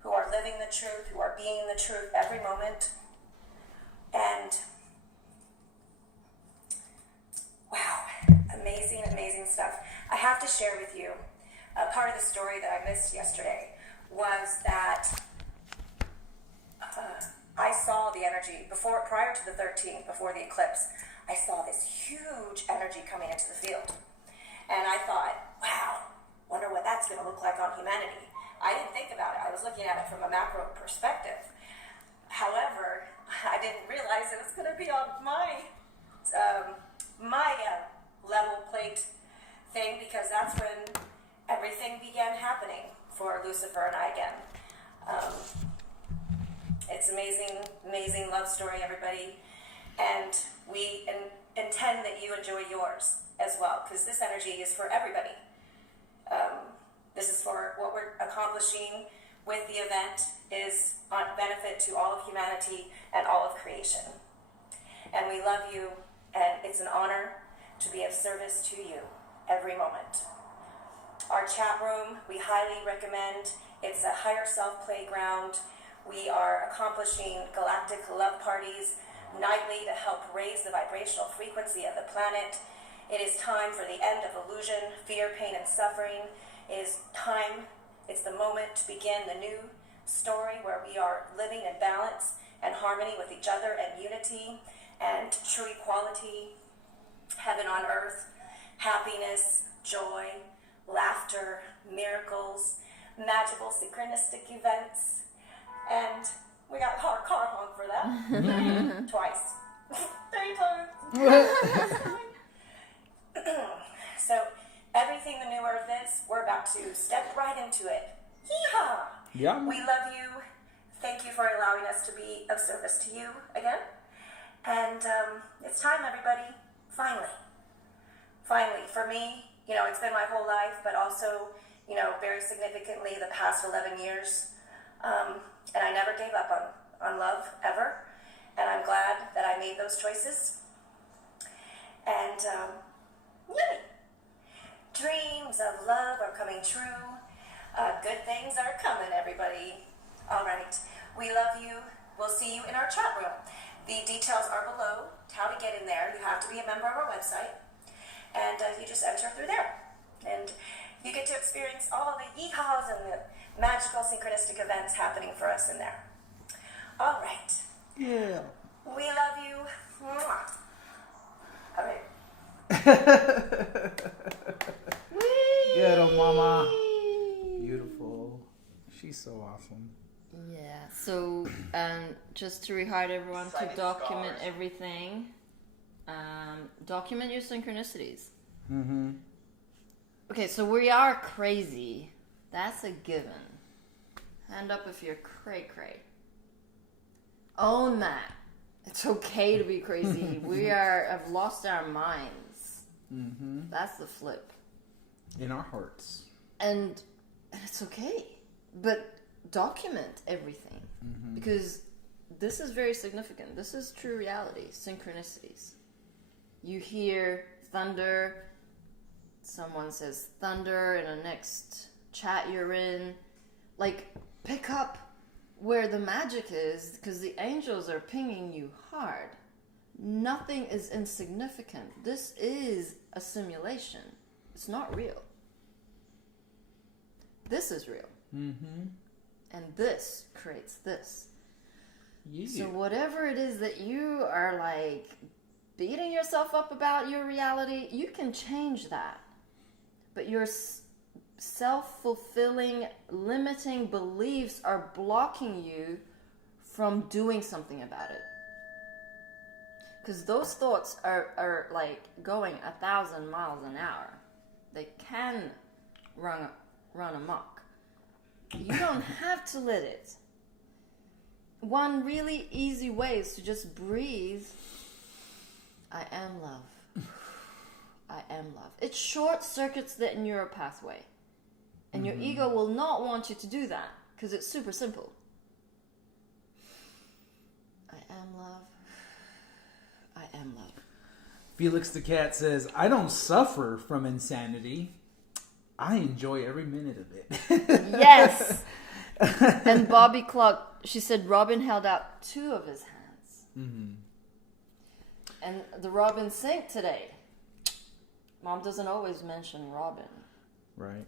who are living the truth, who are being the truth every moment. And wow, amazing, amazing stuff. I have to share with you part of the story that I missed yesterday was that I saw the energy prior to the 13th, before the eclipse. I saw this huge energy coming into the field. And I thought, wow, wonder what that's going to look like on humanity. I didn't think about it. I was looking at it from a macro perspective. However, I didn't realize it was going to be on my level plate thing, because that's when everything began happening for Lucifer and I again. It's amazing, amazing love story, everybody. And we intend that you enjoy yours as well, because this energy is for everybody. This is for what we're accomplishing with the event, is on benefit to all of humanity and all of creation. And we love you, and it's an honor to be of service to you every moment. Our chat room, we highly recommend. It's a higher self playground. We are accomplishing galactic love parties nightly to help raise the vibrational frequency of the planet. It is time for the end of illusion, fear, pain, and suffering. It is time, it's the moment to begin the new story where we are living in balance and harmony with each other and unity and true equality, heaven on earth, happiness, joy, laughter, miracles, magical synchronistic events. And we got car honk for that. Twice. 3 times. So everything the new earth is, we're about to step right into it. Yeehaw! Yeah. We love you. Thank you for allowing us to be of service to you again. And it's time, everybody. Finally, for me, it's been my whole life, but also, very significantly the past 11 years. And I never gave up on love, ever. And I'm glad that I made those choices. And, yay! Dreams of love are coming true. Good things are coming, everybody. All right. We love you. We'll see you in our chat room. The details are below. How to get in there. You have to be a member of our website. And you just enter through there. And you get to experience all the yeehaws and the magical synchronistic events happening for us in there. All right. Yeah. We love you. Mwah. All right. Get 'em, mama. Beautiful. She's so awesome. Yeah. So, just to remind everyone to document everything. Document your synchronicities. Mm-hmm. Okay, so we are crazy. That's a given. Hand up if you're cray-cray. Own that. It's okay to be crazy. have lost our minds. Mm-hmm. That's the flip. In our hearts. And it's okay. But document everything. Mm-hmm. Because this is very significant. This is true reality. Synchronicities. You hear thunder. Someone says thunder in the next chat you're in. Pick up where the magic is, because the angels are pinging you hard. nothing is insignificant. This is a simulation. It's not real. This is real. Mm-hmm. And this creates this. Yeah. So whatever it is that you are like beating yourself up about your reality, you can change that. But your self-fulfilling, limiting beliefs are blocking you from doing something about it. Because those thoughts are like going 1,000 miles an hour. They can run amok. You don't have to let it. One really easy way is to just breathe. I am love. I am love. It short circuits the neural pathway. And your ego will not want you to do that because it's super simple. I am love. I am love. Felix the Cat says, I don't suffer from insanity. I enjoy every minute of it. Yes. And Bobby Clark, she said Robin held out 2 of his hands. Mm-hmm. And the Robin sank today. Mom doesn't always mention Robin. Right.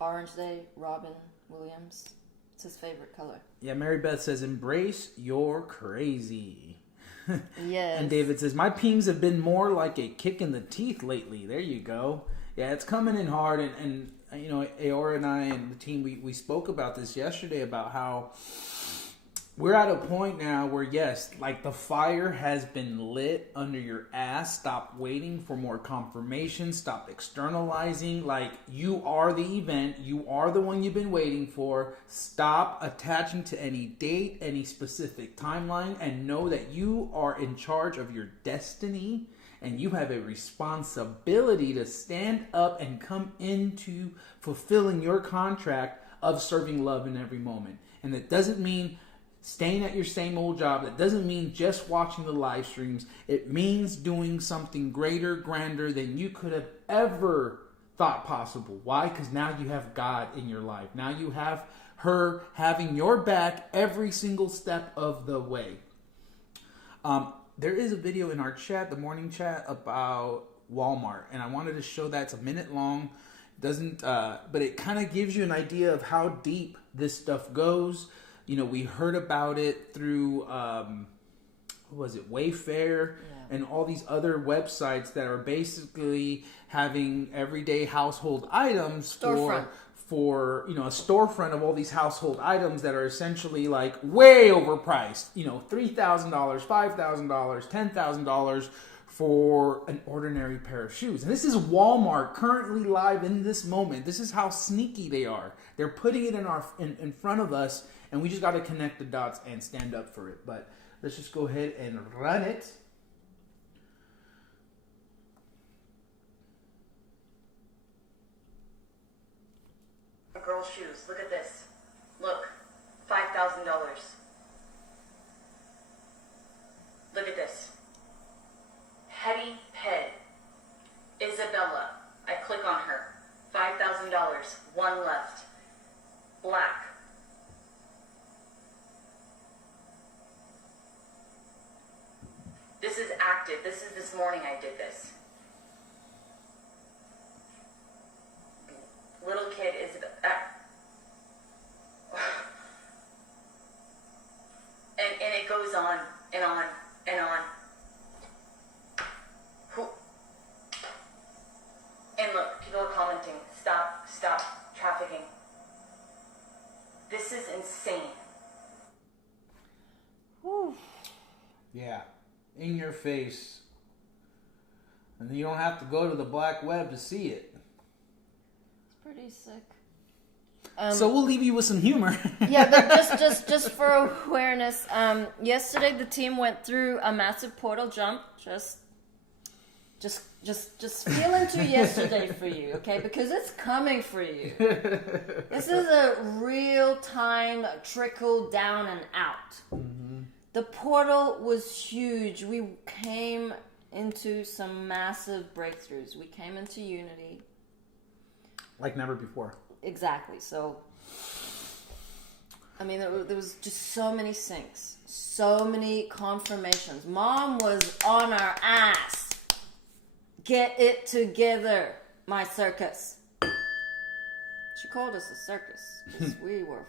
Orange Day, Robin Williams. It's his favorite color. Yeah, Mary Beth says, embrace your crazy. Yes. And David says, my pings have been more like a kick in the teeth lately. There you go. Yeah, it's coming in hard. And you know, Aora and I and the team, we spoke about this yesterday about how we're at a point now where, yes, like the fire has been lit under your ass. Stop waiting for more confirmation. Stop externalizing. Like, you are the event. You are the one you've been waiting for. Stop attaching to any date, any specific timeline, and know that you are in charge of your destiny. And you have a responsibility to stand up and come into fulfilling your contract of serving love in every moment. And that doesn't mean staying at your same old job. That doesn't mean just watching the live streams. It means doing something greater, grander than you could have ever thought possible. Why? Because now you have God in your life. Now you have her having your back every single step of the way. There is a video in our chat, the morning chat, about Walmart, and I wanted to show that. It's a minute long. Doesn't, but it kind of gives you an idea of how deep this stuff goes. You know, we heard about it through, what was it, Wayfair, and all these other websites that are basically having everyday household items for you know, a storefront of all these household items that are essentially like way overpriced. You know, $3,000, $5,000, $10,000 for an ordinary pair of shoes. And this is Walmart currently live in this moment. This is how sneaky they are. They're putting it in front of us, and we just got to connect the dots and stand up for it. But let's just go ahead and run it. Girl's shoes. Look at this. Look. $5,000. Look at this. Hetty Head. Isabella. I click on her. $5,000. One left. Black. This is active. This is this morning I did this. Little kid is and it goes on and on and on. And look, people are commenting, stop trafficking. This is insane. Whew. Yeah, in your face. And you don't have to go to the black web to see it. Pretty sick. So we'll leave you with some humor. Yeah, but just for awareness, yesterday the team went through a massive portal jump. Just feel into yesterday for you, okay? Because it's coming for you. This is a real time trickle down and out. Mm-hmm. The portal was huge. We came into some massive breakthroughs. We came into unity. Like never before. Exactly. So I mean, there was just so many syncs, so many confirmations. Mom was on our ass. Get it together, my circus. She called us a circus because we were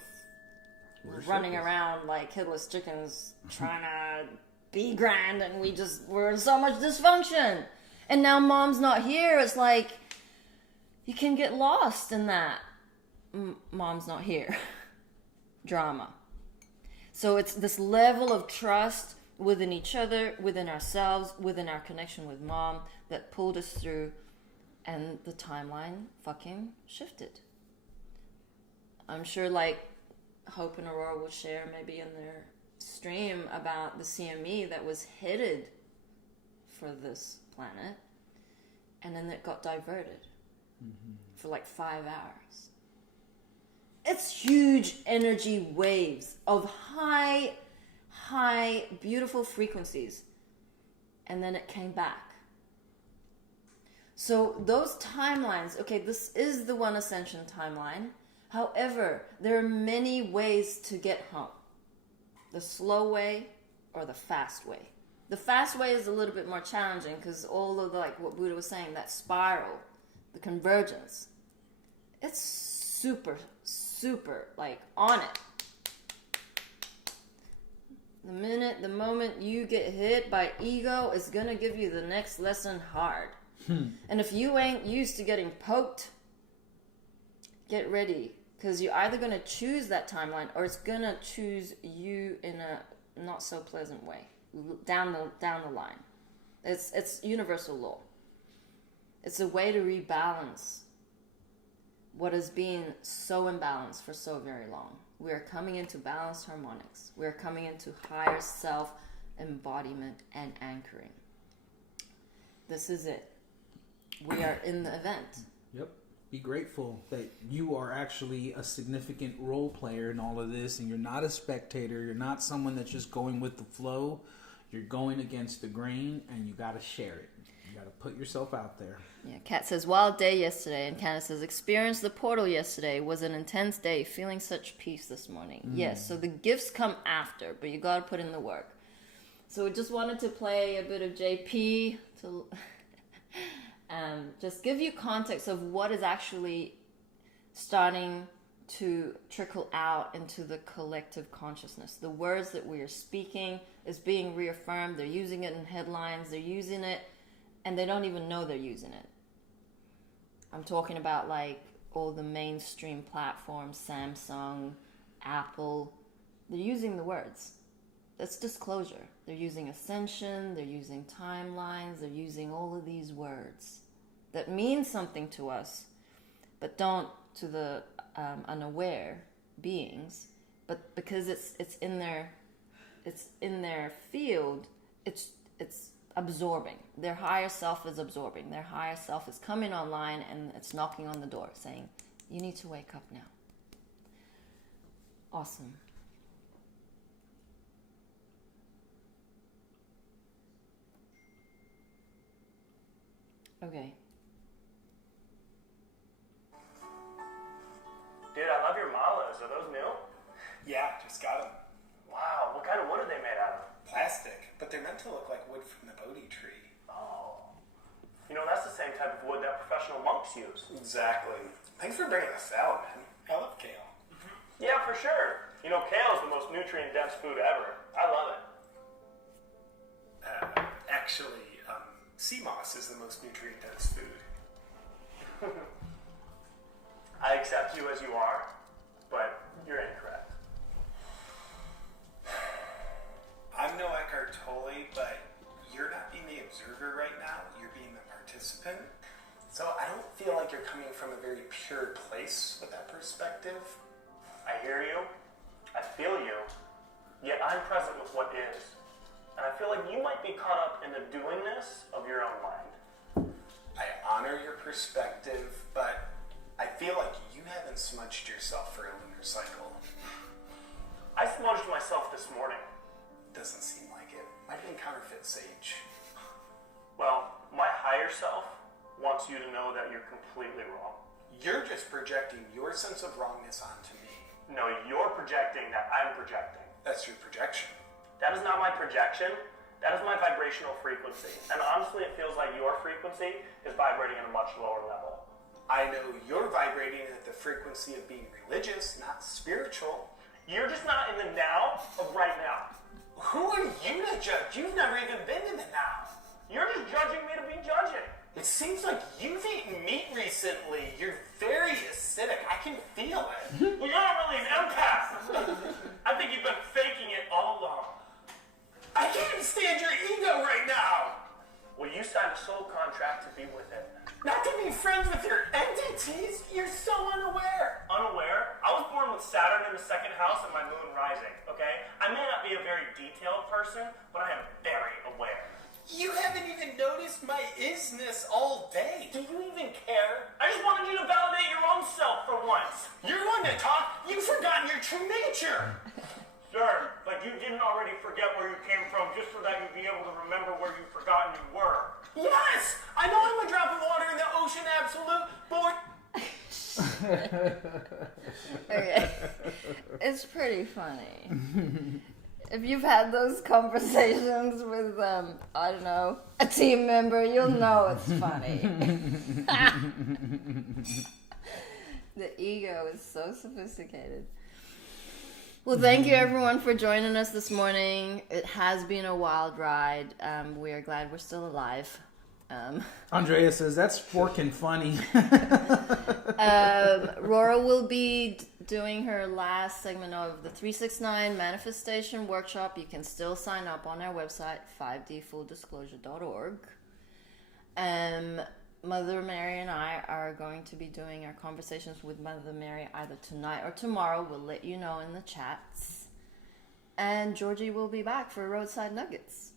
running around like headless chickens trying to be grand, and we just were in so much dysfunction. And now Mom's not here. It's like you can get lost in that. Mom's not here. Drama. So it's this level of trust within each other, within ourselves, within our connection with Mom that pulled us through, and the timeline fucking shifted. I'm sure like Hope and Aurora will share maybe in their stream about the CME that was headed for this planet, and then it got diverted for like 5 hours. It's huge energy waves of high, beautiful frequencies. And then it came back. So those timelines, okay, this is the one Ascension timeline. However, there are many ways to get home. The slow way or the fast way. The fast way is a little bit more challenging because all of the, like what Buddha was saying, that spiral, the convergence, it's super like on it. The moment you get hit by ego, it's gonna give you the next lesson hard. And if you ain't used to getting poked, get ready, because you're either gonna choose that timeline or it's gonna choose you in a not so pleasant way down the line. It's universal law. It's a way to rebalance what has been so imbalanced for so very long. We are coming into balanced harmonics. We are coming into higher self embodiment and anchoring. This is it. We are in the event. Yep. Be grateful that you are actually a significant role player in all of this, and you're not a spectator. You're not someone that's just going with the flow. You're going against the grain, and you got to share it. You got to put yourself out there. Yeah, Kat says, wild day yesterday. And Candace says, experienced the portal yesterday. Was an intense day. Feeling such peace this morning. Yes, so the gifts come after, but you got to put in the work. So we just wanted to play a bit of JP to just give you context of what is actually starting to trickle out into the collective consciousness. The words that we are speaking is being reaffirmed. They're using it in headlines. They're using it, and they don't even know they're using it. I'm talking about like all the mainstream platforms, Samsung, Apple. They're using the words. That's disclosure. They're using Ascension. They're using timelines. They're using all of these words that mean something to us, but don't to the unaware beings. But because it's in their field, it's absorbing. Their higher self is absorbing. Their higher self is coming online, and it's knocking on the door saying, you need to wake up now. Awesome. Okay. Dude, I love your malas. Are those new? Yeah, just got them. Wow, what kind of wood are they made out of? Plastic, but they're meant to look like wood from the Bodhi tree. Oh. You know, that's the same type of wood that professional monks use. Exactly. Thanks for bringing the salad, man. I love kale. Yeah, for sure. You know, kale is the most nutrient-dense food ever. I love it. Actually, sea moss is the most nutrient-dense food. I accept you as you are, but you're incorrect. I'm no Eckhart Tolle, but you're not being the observer right now. You're being the participant. So I don't feel like you're coming from a very pure place with that perspective. I hear you. I feel you. Yet I'm present with what is. And I feel like you might be caught up in the doingness of your own mind. I honor your perspective, but I feel like you haven't smudged yourself for a lunar cycle. I smudged myself this morning. Doesn't seem like it. Might have been counterfeit sage. Well, my higher self wants you to know that you're completely wrong. You're just projecting your sense of wrongness onto me. No, you're projecting that I'm projecting. That's your projection. That is not my projection. That is my vibrational frequency. And honestly, it feels like your frequency is vibrating at a much lower level. I know you're vibrating at the frequency of being religious, not spiritual. You're just not in the now of right now. Who are you to judge? You've never even been in the now. You're just judging me to be judging. It seems like you've eaten meat recently. You're very acidic. I can feel it. Well, you're not really an empath. I think you've been faking it all along. I can't stand your ego right now. Well, you signed a soul contract to be with it. Not to be friends with your entities. You're so unaware. Unaware? I was born with Saturn in the second house and my moon rising, okay? I may not be a very detailed person, but I am very aware. You haven't even noticed my isness all day. Do you even care? I just wanted you to validate your own self for once. You're one to talk. You've forgotten your true nature. Sure, like you didn't already forget where you came from just so that you'd be able to remember where you've forgotten you were. Yes! I know I'm a drop of water in the ocean absolute, but... Okay. It's pretty funny. If you've had those conversations with, I don't know, a team member, you'll know it's funny. The ego is so sophisticated. Well, thank you everyone for joining us this morning. It has been a wild ride. We are glad we're still alive. Andrea says, that's forking funny. Rora will be doing her last segment of the 369 Manifestation Workshop. You can still sign up on our website, 5dfulldisclosure.org. Mother Mary and I are going to be doing our conversations with Mother Mary either tonight or tomorrow. We'll let you know in the chats. And Georgie will be back for Roadside Nuggets.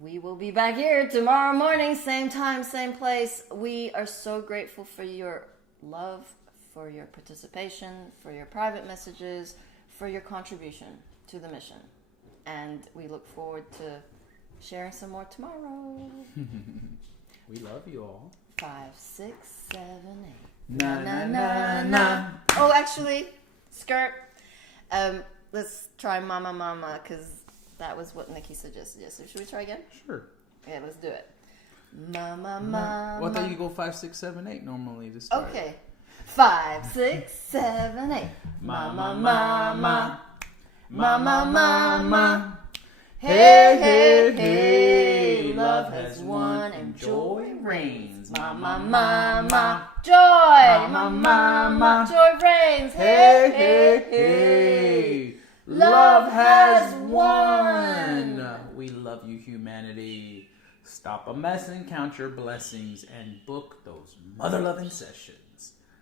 We will be back here tomorrow morning, same time, same place. We are so grateful for your love, for your participation, for your private messages, for your contribution to the mission. And we look forward to sharing some more tomorrow. We love you all. 5, 6, 7, 8. Na na na na. Oh, actually, skirt. Let's try Mama Mama, because that was what Nikki suggested. So should we try again? Sure. Okay, let's do it. Mama Mama. Well, I thought you go 5, 6, 7, 8 normally to start. Okay. 5, 6, 7, 8. Mama Mama. Mama Mama. Hey, hey, hey. Love has won and joy reigns. Mama Mama. Joy. Mama Mama. Joy reigns. Hey, hey, hey. Love has won. We love you, humanity. Stop a mess and count your blessings and book those mother-loving sessions.